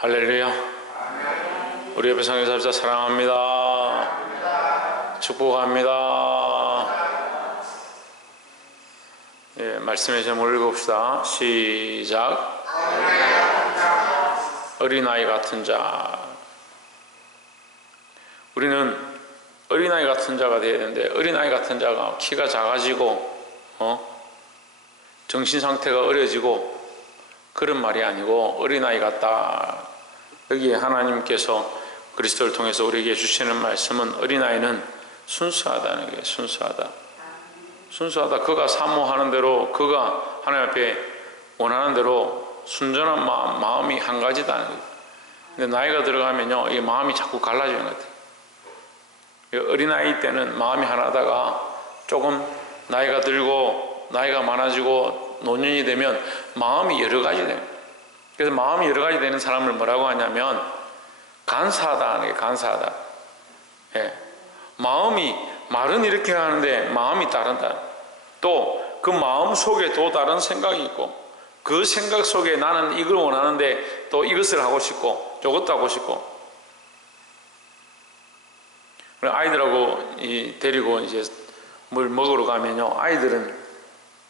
할렐루야. 우리 옆에 성교사님 사랑합니다. 축복합니다. 예, 말씀의 제목을 읽어봅시다. 시작. 어린아이 같은 자. 우리는 어린아이 같은 자가 되어야 되는데, 어린아이 같은 자가 키가 작아지고 정신 상태가 어려지고 그런 말이 아니고 어린아이 같다. 여기에 하나님께서 그리스도를 통해서 우리에게 주시는 말씀은 어린아이는 순수하다는 거예요. 순수하다. 그가 사모하는 대로, 그가 하나님 앞에 원하는 대로 순전한 마음이 한 가지다는 거예요. 근데 나이가 들어가면요, 이 마음이 자꾸 갈라지는 것 같아요. 어린아이 때는 마음이 하나다가 조금 나이가 들고 나이가 많아지고 노년이 되면 마음이 여러 가지 됩니다. 그래서 마음이 여러 가지 되는 사람을 뭐라고 하냐면 간사하다 하는 게 간사하다. 예. 마음이 말은 이렇게 하는데 마음이 다르다. 또 그 마음 속에 또 다른 생각이 있고 그 생각 속에 나는 이걸 원하는데 또 이것을 하고 싶고 저것도 하고 싶고. 아이들하고 데리고 이제 뭘 먹으러 가면요, 아이들은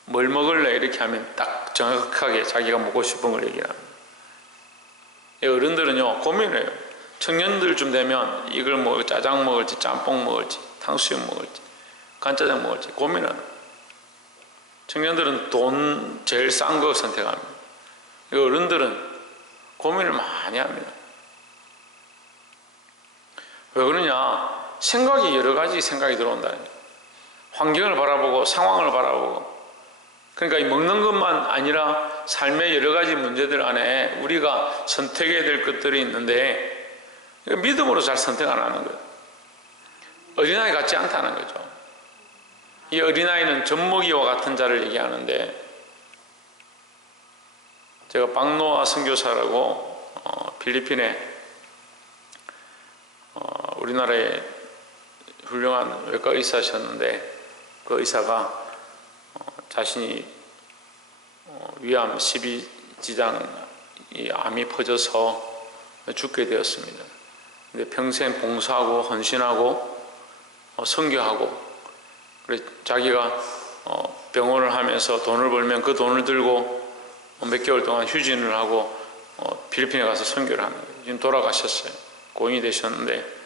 뭘 먹을래 이렇게 하면 딱 정확하게 자기가 먹고 싶은 걸 얘기를 합니다. 어른들은요 고민을 해요. 청년들쯤 되면 이걸 먹을지, 짜장 먹을지, 짬뽕 먹을지, 탕수육 먹을지, 간짜장 먹을지 고민을 합니다. 청년들은 돈 제일 싼 거 선택합니다. 어른들은 고민을 많이 합니다. 왜 그러냐? 생각이 여러 가지 생각이 들어온다는 거예요. 환경을 바라보고 상황을 바라보고. 그러니까 이 먹는 것만 아니라 삶의 여러 가지 문제들 안에 우리가 선택해야 될 것들이 있는데 믿음으로 잘 선택 안 하는 거예요. 어린아이 같지 않다는 거죠. 이 어린아이는 젖먹이와 같은 자를 얘기하는데, 제가 박노아 선교사라고 필리핀에 우리나라에 훌륭한 외과 의사셨는데, 그 의사가 자신이 위암 12지장이 암이 퍼져서 죽게 되었습니다. 근데 평생 봉사하고 헌신하고 선교하고, 그래 자기가 병원을 하면서 돈을 벌면 그 돈을 들고 몇 개월 동안 휴진을 하고 필리핀에 가서 선교를 하는 거예요. 지금 돌아가셨어요. 고인이 되셨는데,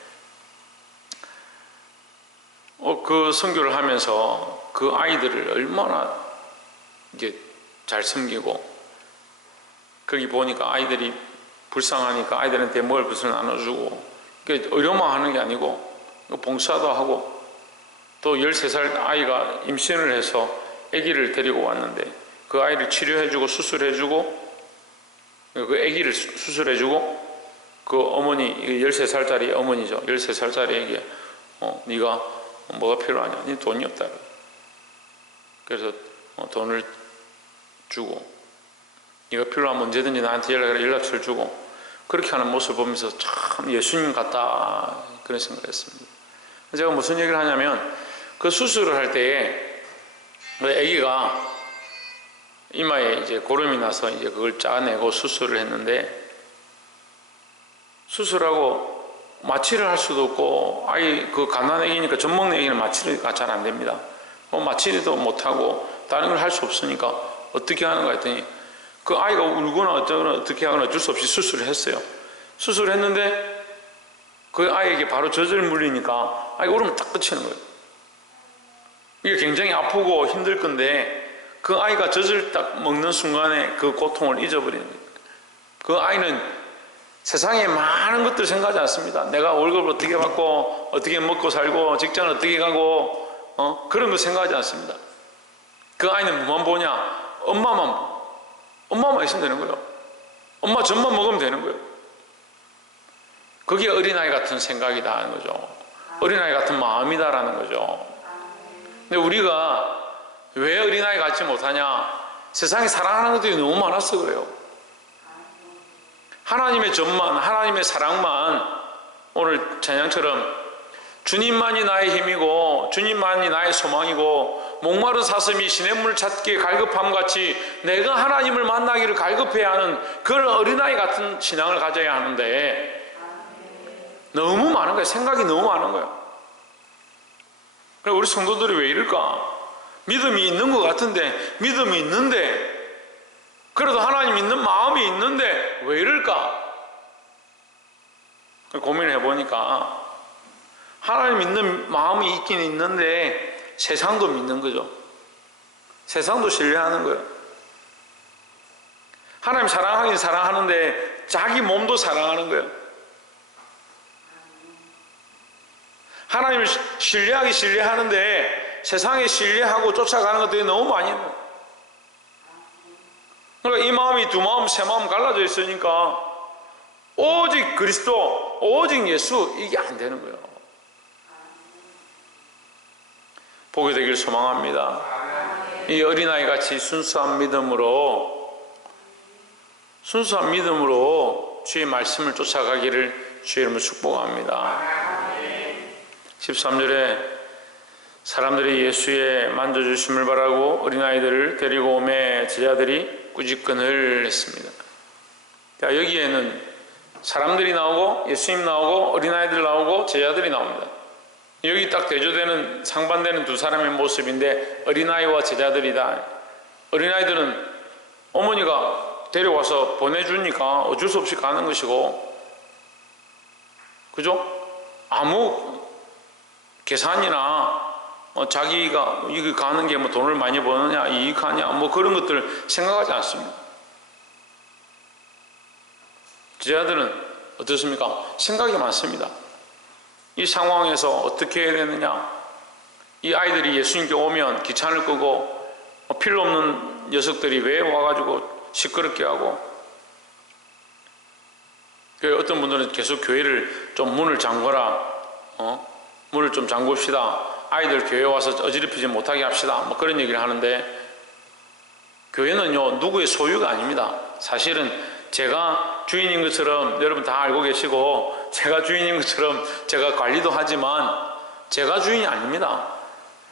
그 선교를 하면서 그 아이들을 얼마나 이제 잘 섬기고, 거기 보니까 아이들이 불쌍하니까 아이들한테 먹을 것을 나눠주고, 그러니까 의료만 하는 게 아니고 봉사도 하고, 또 13살 아이가 임신을 해서 아기를 데리고 왔는데 그 아이를 치료해주고 수술해주고, 그 아기를 수술해주고, 그 어머니, 13살짜리 어머니죠. 13살짜리 아기야. 네가 뭐가 필요하냐? 네 돈이 없다. 그래서 돈을 주고, 네가 필요하면 언제든지 나한테 연락처를 주고, 그렇게 하는 모습을 보면서 참 예수님 같다, 그런 생각을 했습니다. 제가 무슨 얘기를 하냐면, 그 수술을 할 때에 아기가 이마에 이제 고름이 나서 이제 그걸 짜내고 수술을 했는데, 수술하고 마취를 할 수도 없고, 아이 그 갓난 애기니까 젖먹는 애기는 마취가 잘 안 됩니다. 마취도 못하고 다른 걸 할 수 없으니까 어떻게 하는가 했더니, 그 아이가 울거나 어떻게 하거나 어쩔 수 없이 수술을 했어요. 수술을 했는데 그 아이에게 바로 젖을 물리니까 아이가 울으면 딱 그치는 거예요. 이게 굉장히 아프고 힘들 건데, 그 아이가 젖을 딱 먹는 순간에 그 고통을 잊어버리는 거예요. 그 아이는 세상에 많은 것들 생각하지 않습니다. 내가 월급을 어떻게 받고 어떻게 먹고 살고 직장을 어떻게 가고 그런 거 생각하지 않습니다. 그 아이는 뭐만 보냐? 엄마만 있으면 되는 거예요. 엄마 젖만 먹으면 되는 거예요. 그게 어린아이 같은 생각이다 하는 거죠. 어린아이 같은 마음이다라는 거죠. 근데 우리가 왜 어린아이 같지 못하냐? 세상에 사랑하는 것들이 너무 많아서 그래요. 하나님의 젖만, 하나님의 사랑만, 오늘 찬양처럼 주님만이 나의 힘이고 주님만이 나의 소망이고 목마른 사슴이 시냇물을 찾기에 갈급함같이 내가 하나님을 만나기를 갈급해야 하는 그런 어린아이 같은 신앙을 가져야 하는데 너무 많은 거예요. 생각이 너무 많은 거예요. 그래서 우리 성도들이 왜 이럴까? 믿음이 있는 것 같은데, 믿음이 있는데, 그래도 하나님 믿는 마음이 있는데 왜 이럴까? 고민을 해보니까 하나님 믿는 마음이 있긴 있는데 세상도 믿는 거죠. 세상도 신뢰하는 거예요. 하나님 사랑하긴 사랑하는데 자기 몸도 사랑하는 거예요. 하나님을 신뢰하기 신뢰하는데 세상에 신뢰하고 쫓아가는 것들이 너무 많이 있는 거예요. 그러니까 이 마음이 두 마음, 세 마음 갈라져 있으니까 오직 그리스도, 오직 예수, 이게 안 되는 거예요. 보게 되길 소망합니다. 이 어린아이 같이 순수한 믿음으로 주의 말씀을 쫓아가기를 주의 이름으로 축복합니다. 13절에 사람들이 예수의 만져주심을 바라고 어린아이들을 데리고 오매 제자들이 꾸짖건을 했습니다. 자, 여기에는 사람들이 나오고 예수님 나오고 어린아이들 나오고 제자들이 나옵니다. 여기 딱 대조되는 상반되는 두 사람의 모습인데 어린아이와 제자들이다. 어린아이들은 어머니가 데려와서 보내주니까 어쩔 수 없이 가는 것이고, 그죠? 아무 계산이나 자기가 이거 가는 게 뭐 돈을 많이 버느냐, 이익하냐, 뭐 그런 것들 생각하지 않습니다. 제자들은 어떻습니까? 생각이 많습니다. 이 상황에서 어떻게 해야 되느냐, 이 아이들이 예수님께 오면 기찬을 끄고 필요 없는 녀석들이 왜 와가지고 시끄럽게 하고, 어떤 분들은 계속 교회를 좀 문을 잠궈라, 문을 좀 잠굽시다, 아이들 교회 와서 어지럽히지 못하게 합시다, 뭐 그런 얘기를 하는데, 교회는요 누구의 소유가 아닙니다. 사실은 제가 주인인 것처럼 여러분 다 알고 계시고, 제가 주인인 것처럼 제가 관리도 하지만 제가 주인이 아닙니다.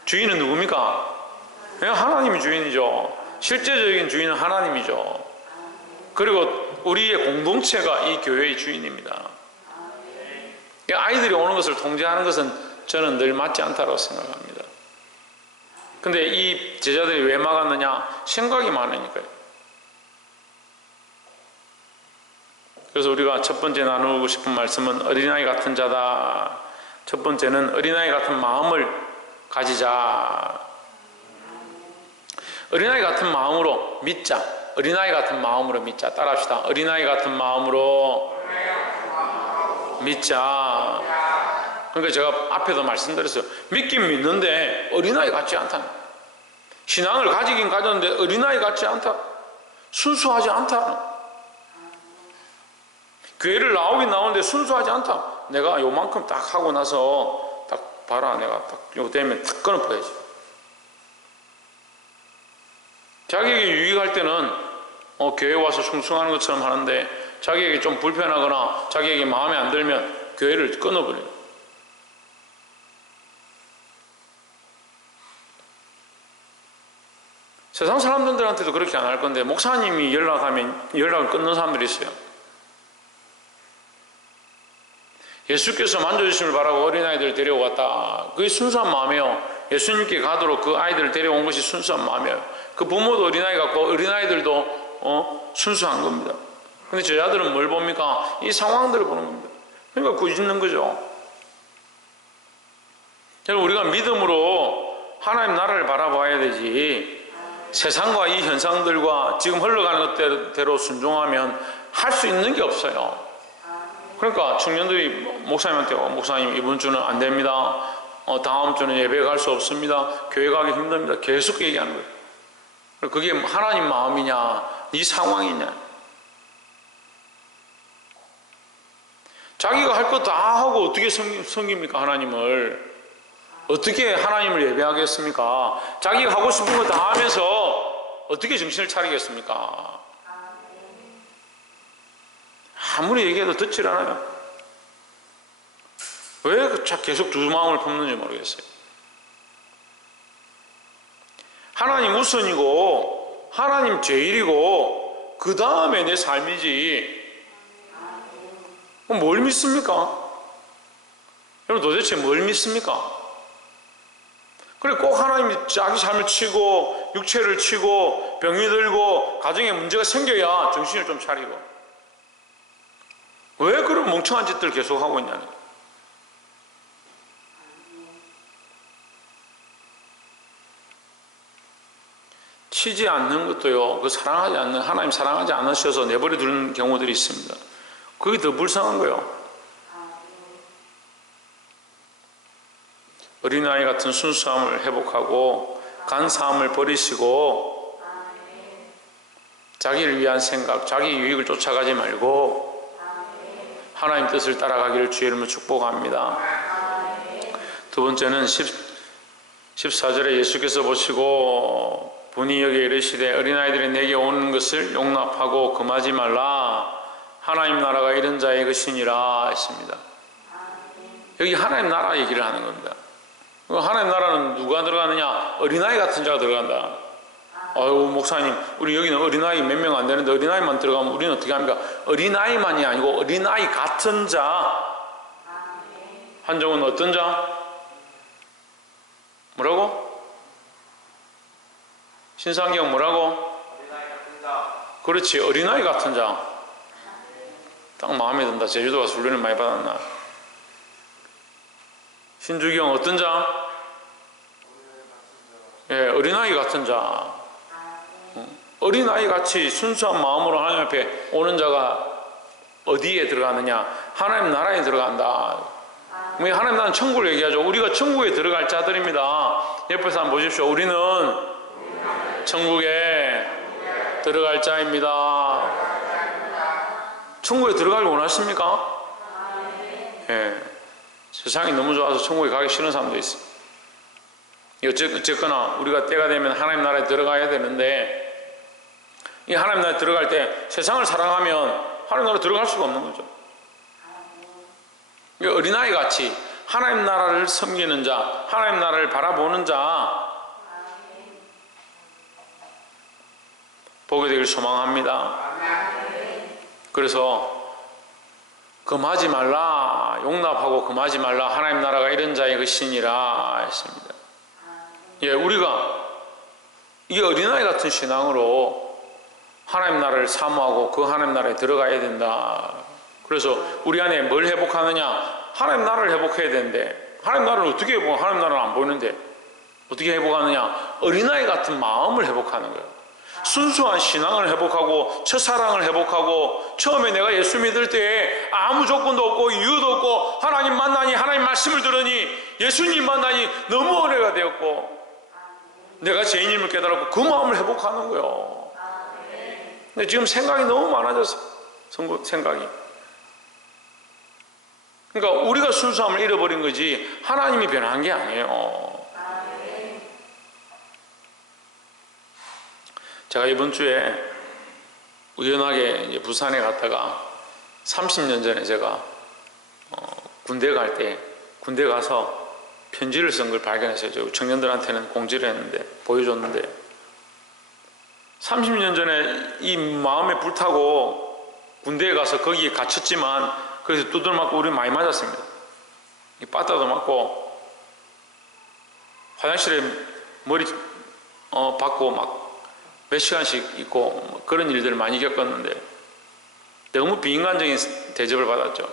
주인은 누굽니까? 그냥 하나님이 주인이죠. 실제적인 주인은 하나님이죠. 그리고 우리의 공동체가 이 교회의 주인입니다. 아이들이 오는 것을 통제하는 것은 저는 늘 맞지 않다고 생각합니다. 근데 이 제자들이 왜 막았느냐? 생각이 많으니까요. 그래서 우리가 첫 번째 나누고 싶은 말씀은 어린아이 같은 자다. 첫 번째는 어린아이 같은 마음을 가지자. 어린아이 같은 마음으로 믿자. 어린아이 같은 마음으로 믿자. 따라합시다. 어린아이 같은 마음으로 믿자. 그러니까 제가 앞에도 말씀드렸어요. 믿긴 믿는데 어린아이 같지 않다. 신앙을 가지긴 가졌는데 어린아이 같지 않다. 순수하지 않다. 교회를 나오긴 나오는데 순수하지 않다. 내가 요만큼 딱 하고 나서 딱 봐라, 내가 딱 요 되면 딱 끊어버려야지. 자기에게 유익할 때는 교회 와서 숭숭하는 것처럼 하는데, 자기에게 좀 불편하거나 자기에게 마음에 안 들면 교회를 끊어버려요. 세상 사람들한테도 그렇게 안 할 건데, 목사님이 연락하면 연락을 끊는 사람들이 있어요. 예수께서 만져주심을 바라고 어린아이들을 데려왔다. 그게 순수한 마음이에요. 예수님께 가도록 그 아이들을 데려온 것이 순수한 마음이에요. 그 부모도 어린아이 같고 어린아이들도 순수한 겁니다. 근데 제자들은 뭘 봅니까? 이 상황들을 보는 겁니다. 그러니까 꾸짖는 거죠. 우리가 믿음으로 하나님 나라를 바라봐야 되지, 세상과 이 현상들과 지금 흘러가는 것대로 순종하면 할 수 있는 게 없어요. 그러니까 청년들이 목사님한테 목사님 이번 주는 안 됩니다. 다음 주는 예배 갈 수 없습니다. 교회 가기 힘듭니다. 계속 얘기하는 거예요. 그게 하나님 마음이냐, 네 상황이냐. 자기가 할 거 다 하고 어떻게 섬깁니까? 하나님을 어떻게 하나님을 예배하겠습니까? 자기가 하고 싶은 거 다 하면서 어떻게 정신을 차리겠습니까? 아무리 얘기해도 듣질 않아요. 왜 계속 두 마음을 품는지 모르겠어요. 하나님 우선이고 하나님 제일이고 그 다음에 내 삶이지. 그럼 뭘 믿습니까? 여러분 도대체 뭘 믿습니까? 그래 꼭 하나님이 자기 삶을 치고 육체를 치고 병이 들고 가정에 문제가 생겨야 정신을 좀 차리고, 왜 그런 멍청한 짓들을 계속 하고 있냐는 거예요. 치지 않는 것도요, 그 사랑하지 않는, 하나님 사랑하지 않으셔서 내버려 두는 경우들이 있습니다. 그게 더 불쌍한 거예요. 어린아이 같은 순수함을 회복하고 간사함을 버리시고 자기를 위한 생각, 자기 유익을 쫓아가지 말고 하나님 뜻을 따라가기를 주의 이름으로 축복합니다. 두 번째는 14절에 예수께서 보시고 분이 여기에 이르시되 어린아이들이 내게 오는 것을 용납하고 금하지 말라. 하나님 나라가 이런 자의 것이니라 했습니다. 여기 하나님 나라 얘기를 하는 겁니다. 하나님 나라는 누가 들어가느냐? 어린아이 같은 자가 들어간다. 아유 목사님, 우리 여기는 어린아이 몇 명 안 되는데 어린아이만 들어가면 우리는 어떻게 합니까? 어린아이만이 아니고 어린아이 같은 자. 한정은 어떤 자? 뭐라고? 신상경 뭐라고? 어린아이 같은 자. 그렇지, 어린아이 같은 자. 딱 마음에 든다. 제주도 가서 훈련을 많이 받았나? 신주경 어떤 자? 예, 어린아이 같은 자. 어린아이 같이 순수한 마음으로 하나님 앞에 오는 자가 어디에 들어가느냐? 하나님 나라에 들어간다. 하나님 나라는 천국을 얘기하죠. 우리가 천국에 들어갈 자들입니다. 옆에서 한번 보십시오. 우리는 천국에 들어갈 자입니다. 천국에 들어가길 원하십니까? 예. 세상이 너무 좋아서 천국에 가기 싫은 사람도 있어요. 어쨌거나 우리가 때가 되면 하나님 나라에 들어가야 되는데, 이 하나님 나라에 들어갈 때 세상을 사랑하면 하나님 나라에 들어갈 수가 없는 거죠. 어린아이 같이 하나님 나라를 섬기는 자, 하나님 나라를 바라보는 자 보게 되길 소망합니다. 그래서 금하지 말라, 용납하고 금하지 말라, 하나님 나라가 이런 자의 것이니라 했습니다. 예, 우리가 이게 어린아이 같은 신앙으로 하나님 나라를 사모하고 그 하나님 나라에 들어가야 된다. 그래서 우리 안에 뭘 회복하느냐? 하나님 나라를 회복해야 되는데, 하나님 나라를 어떻게 회복하냐? 하나님 나라는 안 보이는데 어떻게 회복하느냐? 어린아이 같은 마음을 회복하는 거예요. 순수한 신앙을 회복하고 첫사랑을 회복하고, 처음에 내가 예수 믿을 때에 아무 조건도 없고 이유도 없고 하나님 만나니, 하나님 말씀을 들으니, 예수님 만나니 너무 은혜가 되었고 내가 죄인임을 깨달았고 그 마음을 회복하는 거예요. 근데 지금 생각이 너무 많아졌어. 생각이. 그러니까 우리가 순수함을 잃어버린 거지 하나님이 변한 게 아니에요. 제가 이번 주에 우연하게 이제 부산에 갔다가 30년 전에 제가 군대 갈 때, 군대 가서 편지를 쓴 걸 발견했어요. 저 청년들한테는 공지를 했는데, 보여줬는데, 30년 전에 이 마음에 불타고 군대에 가서 거기에 갇혔지만, 그래서 두들 맞고 우리 많이 맞았습니다. 빠따도 맞고 화장실에 머리 박고 막 몇 시간씩 있고 그런 일들을 많이 겪었는데 너무 비인간적인 대접을 받았죠.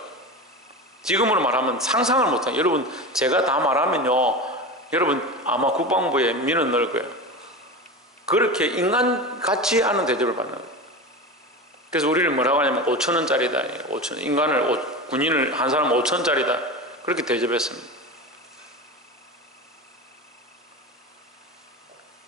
지금으로 말하면 상상을 못한, 여러분 제가 다 말하면요 여러분 아마 국방부에 민원 넣을 거예요. 그렇게 인간 같지 않은 대접을 받는 거예요. 그래서 우리를 뭐라고 하냐면 5,000원짜리다. 5,000원. 인간을, 군인을 한 사람 5,000원짜리다. 그렇게 대접했습니다.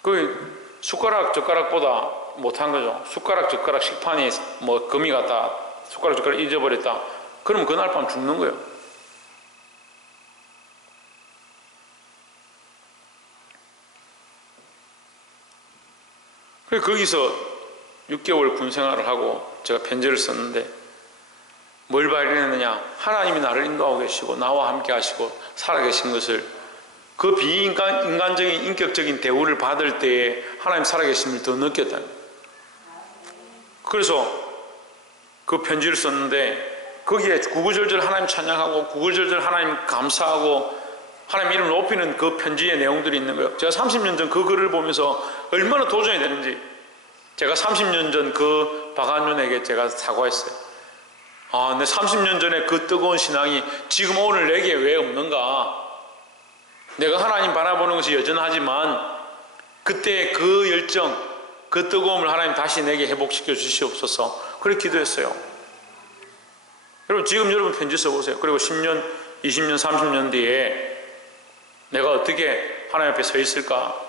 그 숟가락 젓가락보다 못한 거죠. 숟가락 젓가락 식판이 뭐 금이 갔다, 숟가락 젓가락 잊어버렸다. 그러면 그날 밤 죽는 거예요. 그래서 거기서 6개월 군 생활을 하고 제가 편지를 썼는데, 뭘 발견했느냐? 하나님이 나를 인도하고 계시고 나와 함께 하시고 살아계신 것을, 그 비인간적인 인격적인 대우를 받을 때에 하나님 살아계심을 더 느꼈다. 그래서 그 편지를 썼는데 거기에 구구절절 하나님 찬양하고 구구절절 하나님 감사하고 하나님 이름을 높이는 그 편지의 내용들이 있는 거예요. 제가 30년 전 그 글을 보면서 얼마나 도전이 되는지, 제가 30년 전 그 박한윤에게 제가 사과했어요. 내 30년 전에 그 뜨거운 신앙이 지금 오늘 내게 왜 없는가? 내가 하나님 바라보는 것이 여전하지만 그때 그 열정, 그 뜨거움을 하나님 다시 내게 회복시켜 주시옵소서. 그렇게 기도했어요. 여러분, 지금 여러분 편지 써보세요. 그리고 10년, 20년, 30년 뒤에 내가 어떻게 하나님 앞에 서 있을까?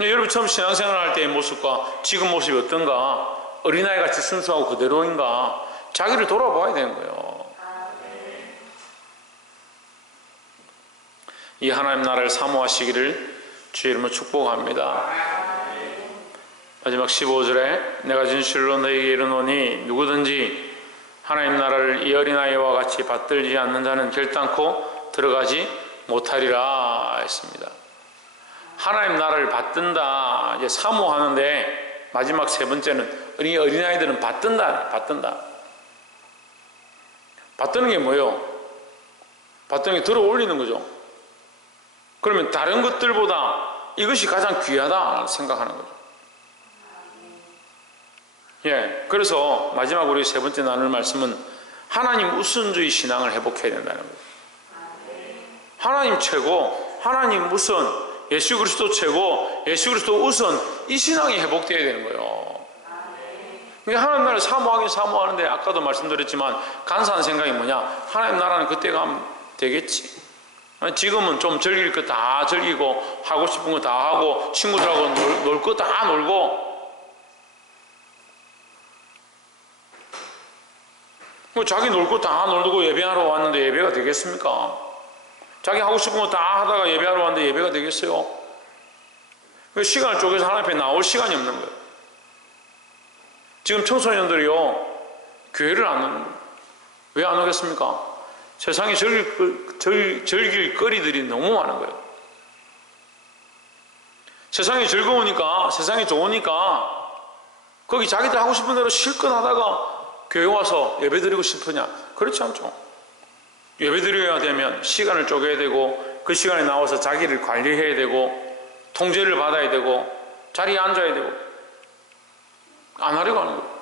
여러분 처음 신앙생활 할 때의 모습과 지금 모습이 어떤가? 어린아이같이 순수하고 그대로인가? 자기를 돌아봐야 되는 거예요. 이 하나님 나라를 사모하시기를 주의 이름으로 축복합니다. 마지막 15절에 내가 진실로 너희에게 이르노니 누구든지 하나님 나라를 이 어린아이와 같이 받들지 않는 자는 결단코 들어가지 못하리라 했습니다. 하나님 나라를 받든다, 이제 사모하는데 마지막 세 번째는 어린아이들은 받든다. 받드는 게 뭐예요? 받드는 게 들어 올리는 거죠. 그러면 다른 것들보다 이것이 가장 귀하다 생각하는 거죠. 그래서 마지막 우리 세 번째 나눌 말씀은 하나님 우선주의 신앙을 회복해야 된다는 거예요. 하나님 최고, 하나님 우선, 예수 그리스도 최고, 예수 그리스도 우선, 이 신앙이 회복되어야 되는 거예요. 그러니까 하나님 나라를 사모하긴 사모하는데 아까도 말씀드렸지만 간사한 생각이 뭐냐? 하나님 나라는 그때 가면 되겠지. 지금은 좀 즐길 거 다 즐기고 하고 싶은 거 다 하고 친구들하고 놀 거 다 놀고, 자기 놀 거 다 놀고 예배하러 왔는데 예배가 되겠습니까? 자기 하고 싶은 거 다 하다가 예배하러 왔는데 예배가 되겠어요? 시간을 쪼개서 하나님 앞에 나올 시간이 없는 거예요. 지금 청소년들이요, 교회를 왜 안 오겠습니까? 세상에 즐길 거리들이 너무 많은 거예요. 세상이 즐거우니까, 세상이 좋으니까 거기 자기들 하고 싶은 대로 실컷 하다가 교회 와서 예배 드리고 싶으냐? 그렇지 않죠. 예배 드려야 되면 시간을 쪼개야 되고 그 시간에 나와서 자기를 관리해야 되고 통제를 받아야 되고 자리에 앉아야 되고, 안 하려고 하는 거예요.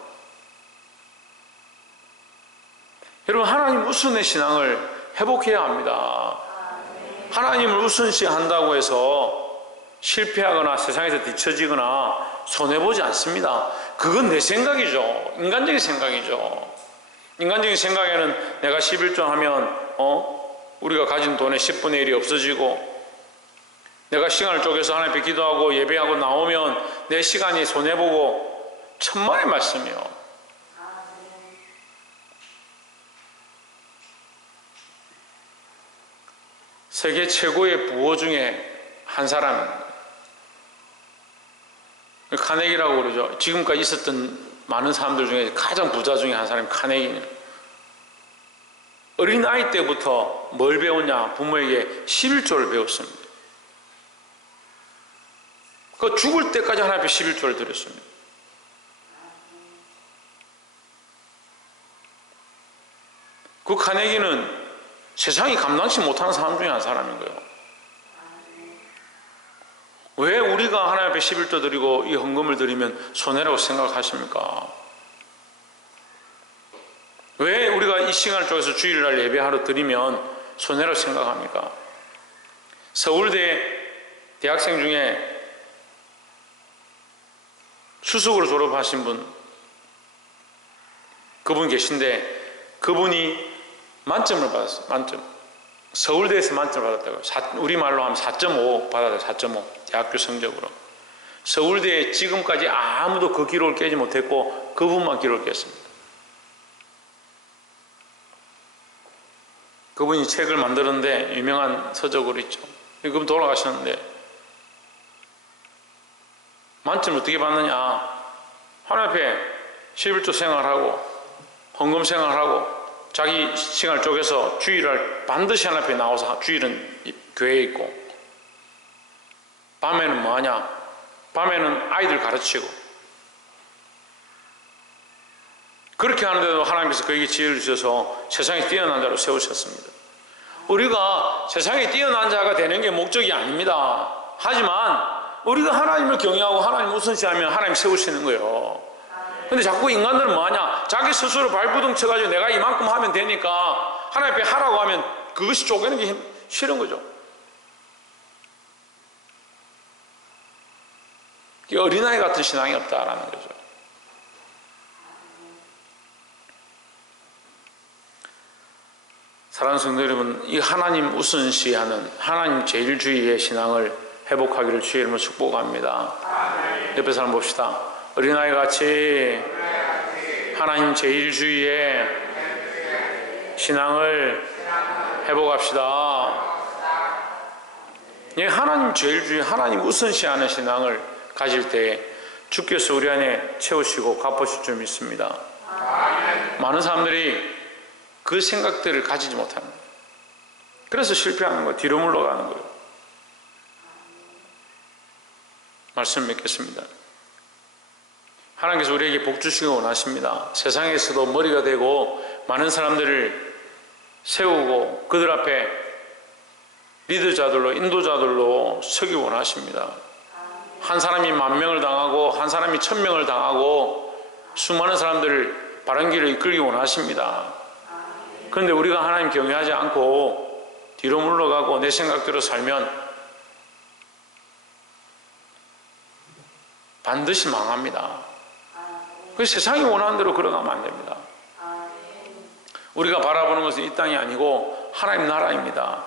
여러분, 하나님 우선의 신앙을 회복해야 합니다. 하나님을 우선시 한다고 해서 실패하거나 세상에서 뒤처지거나 손해보지 않습니다. 그건 내 생각이죠. 인간적인 생각이죠. 인간적인 생각에는 내가 11조 하면 우리가 가진 돈의 10분의 1이 없어지고, 내가 시간을 쪼개서 하나님 앞에 기도하고 예배하고 나오면 내 시간이 손해보고, 천만의 말씀이요. 세계 최고의 부호 중에 한 사람입니다. 카네기라고 그러죠. 지금까지 있었던 많은 사람들 중에 가장 부자 중에 한 사람이 카네기입니다. 어린 아이 때부터 뭘 배웠냐? 부모에게 11조를 배웠습니다. 그 죽을 때까지 하나님 앞에 11조를 드렸습니다. 그 카네기는 세상이 감당치 못하는 사람 중에 한 사람인 거예요. 왜 우리가 하나님 앞에 11조 드리고 이 헌금을 드리면 손해라고 생각하십니까? 왜 우리가 이 시간을 쪼개서 주일날 예배하러 드리면 손해라고 생각합니까? 서울대 대학생 중에 수석으로 졸업하신 그분 계신데, 그분이 만점을 받았어요. 만점. 서울대에서 만점을 받았다고요. 우리말로 하면 4.5 받았어요. 4.5 대학교 성적으로. 서울대에 지금까지 아무도 그 기록을 깨지 못했고 그분만 기록을 깼습니다. 그분이 책을 만들었는데 유명한 서적으로 있죠. 그분 돌아가셨는데, 만점을 어떻게 받느냐? 하나님 앞에 11조 생활하고 헌금 생활하고 자기 시간을 쪼개서 주일날 반드시 하나님께 나와서 주일은 교회에 있고, 밤에는 뭐하냐? 밤에는 아이들 가르치고. 그렇게 하는데도 하나님께서 그에게 지혜를 주셔서 세상에 뛰어난 자로 세우셨습니다. 우리가 세상에 뛰어난 자가 되는 게 목적이 아닙니다. 하지만 우리가 하나님을 경외하고 하나님 우선시하면 하나님 세우시는 거예요. 근데 자꾸 인간들은 뭐하냐? 자기 스스로 발부둥 쳐가지고 내가 이만큼 하면 되니까 하나님 앞에 하라고 하면 그것이 쪼개는 게 싫은 거죠. 어린아이 같은 신앙이 없다라는 거죠. 사랑하는 성도 여러분, 이 하나님 우선시하는 하나님 제일주의의 신앙을 회복하기를 주의 이름으로 축복합니다. 옆에 사람 봅시다. 어린아이 같이 하나님 제일주의의 신앙을 회복합시다. 예, 하나님 제일주의, 하나님 우선시하는 신앙을 가질 때 주께서 우리 안에 채우시고 갚으실 줄 믿습니다. 많은 사람들이 그 생각들을 가지지 못하는 거예요. 그래서 실패하는 거예요. 뒤로 물러가는 거예요. 말씀 맺겠습니다. 하나님께서 우리에게 복 주시기 원하십니다. 세상에서도 머리가 되고 많은 사람들을 세우고 그들 앞에 리더자들로, 인도자들로 서기 원하십니다. 한 사람이 10,000명을 당하고 한 사람이 1,000명을 당하고 수많은 사람들을 바른 길을 이끌기 원하십니다. 그런데 우리가 하나님 경외하지 않고 뒤로 물러가고 내 생각대로 살면 반드시 망합니다. 그 세상이 원하는 대로 걸어가면 안 됩니다. 우리가 바라보는 것은 이 땅이 아니고 하나님 나라입니다.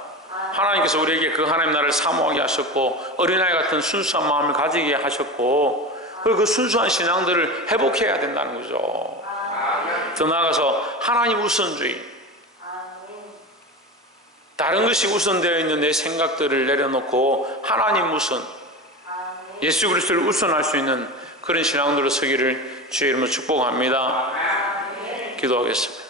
하나님께서 우리에게 그 하나님 나라를 사모하게 하셨고 어린아이 같은 순수한 마음을 가지게 하셨고 그리고 그 순수한 신앙들을 회복해야 된다는 거죠. 더 나아가서 하나님 우선주의, 다른 것이 우선되어 있는 내 생각들을 내려놓고 하나님 우선, 예수 그리스도를 우선할 수 있는 그런 신앙으로 서기를 주의 이름으로 축복합니다. 기도하겠습니다.